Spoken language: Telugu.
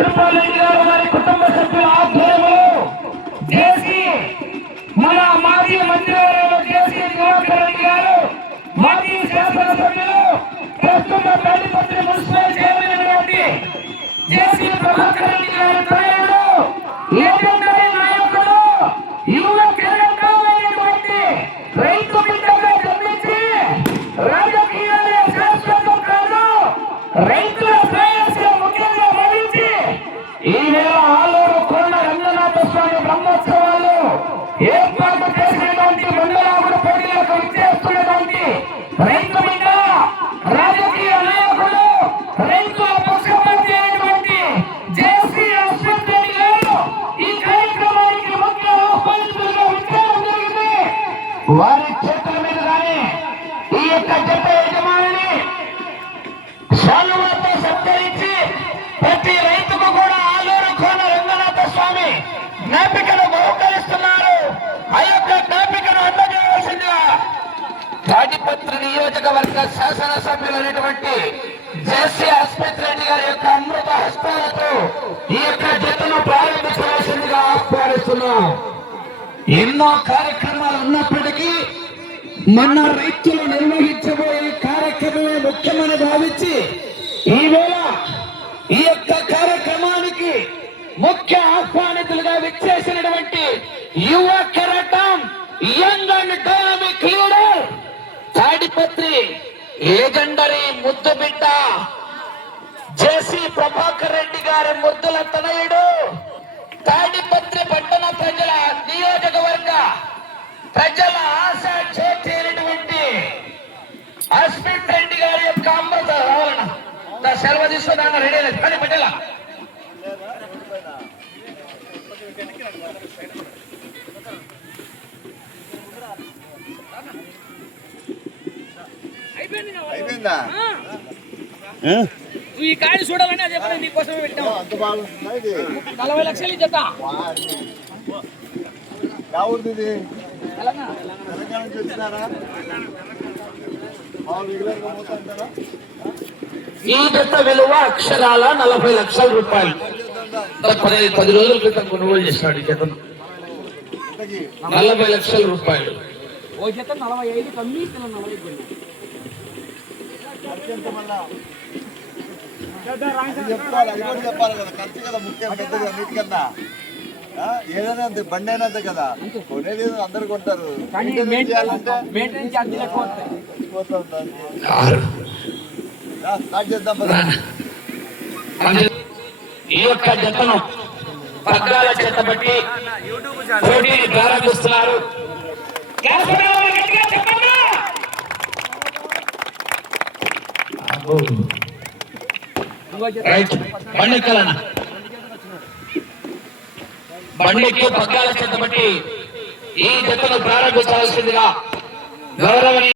తిరుపతి గారు వారి కుటుంబ సభ్యుల ఆధ్వర్యంలో జేసీ మన మాజీ మంత్రివర్యులు జేసీ దివాకర్ రెడ్డి గారు, మాజీ శాసనసభ్యులు ప్రస్తుత తాడిపత్రి మున్సిపల్ చైర్మన్ అయినటువంటి జేసీ ప్రభాకర్ రెడ్డి గారి తనయుడు, లెజెండరీ నాయకుడు, యువ కెరటమైనటువంటి రైతు బిడ్డగా గమనించి రాజకీయాలే శాశ్వతం కాదు, రైతుల శ్రేయస్సును ముఖ్యంగా భావించి ఈవేళ ఆలూరు కొండ రంగనాథ స్వామి బ్రహ్మోత్సవాలు ఏర్పాటు చేసినటువంటి మండలాపుడు పోటీలకు విచ్చేస్తున్నటువంటి రైతు బిడ్డ, రాజకీయ నాయకుడు, రైతుల పక్షపాతి అయినటువంటి జేసీ అశ్వత్ రెడ్డి గారు ఈ కార్యక్రమానికి ముఖ్య ఆహ్వానితులుగా విచ్చేయడం జరిగింది. వారి చేతుల మీదుగానే ఈ యొక్క జత యజమాని శాలువాతో సత్కరించి ప్రతి రైతుకు కూడా ఆలూరు కోన రంగనాథ స్వామి జ్ఞాపికను బహుకరిస్తున్నారు. ఆ యొక్క జ్ఞాపికను అందజేయవలసిందిగా తాడిపత్రి నియోజకవర్గ శాసనసభ్యులైనటువంటి జేసీ అశ్వత్ రెడ్డి గారి యొక్క అమృత హస్తాలతో ఈ యొక్క జతను ప్రారంభించవలసిందిగా ఆహ్వానిస్తున్నాం. ఎన్నో కార్యక్రమాలు ఉన్నప్పటికీ మన రైతులు నిర్వహించబోయే కార్యక్రమమే ముఖ్యమని భావించి ఈవేళ ఈ యొక్క కార్యక్రమానికి ముఖ్య ఆహ్వానితులుగా విచ్చేసినటువంటి యువ కెరటం, young and dynamic leader, Tadipatri legendary ముద్దు బిడ్డ జేసీ ప్రభాకర్ రెడ్డి గారి ముద్దుల తనయుడు, తాడిపత్రి పట్టణ ప్రజల నియోజకవర్గ ప్రజల ఆశ చేర్చేటువంటి అశ్విత్ రెడ్డి గారి యొక్క అమృత సెలవు తీసుకున్నాను. రెడీ లేదు కానీ పట్టేలా అయిపోయిందా? ఈ కాయలు చూడాలని అదే పని నీకోసమే పెట్టాము. 40 లక్షలు జత. తెలంగాణ నుంచి వచ్చినారా? ఈ జత విలువ అక్షరాల 40 లక్షల రూపాయలు. 10 రోజుల క్రితం కొనుగోలు చేసినాడు ఈ జతను. 40 లక్షల రూపాయలు. ఓ జత 45 కమ్మి 45 చెప్పాలి. అది కూడా చెప్పాలి కదా, ఖర్చు కదా ముఖ్యం, పెద్దది అన్నిటికన్నా. ఏదైనా అంతే, బండి అయినా అంతే కదా, కొనేది అందరు కొంటారు. స్టార్ట్ చేద్దాం. ఈ యొక్క జతను పగ్గాల చేత బట్టి పోటీని ప్రారంభిస్తున్నారు. బండికి పగ్గాల చేత బట్టి ఈ జతను ప్రారంభించవలసిందిగా గౌరవనీయ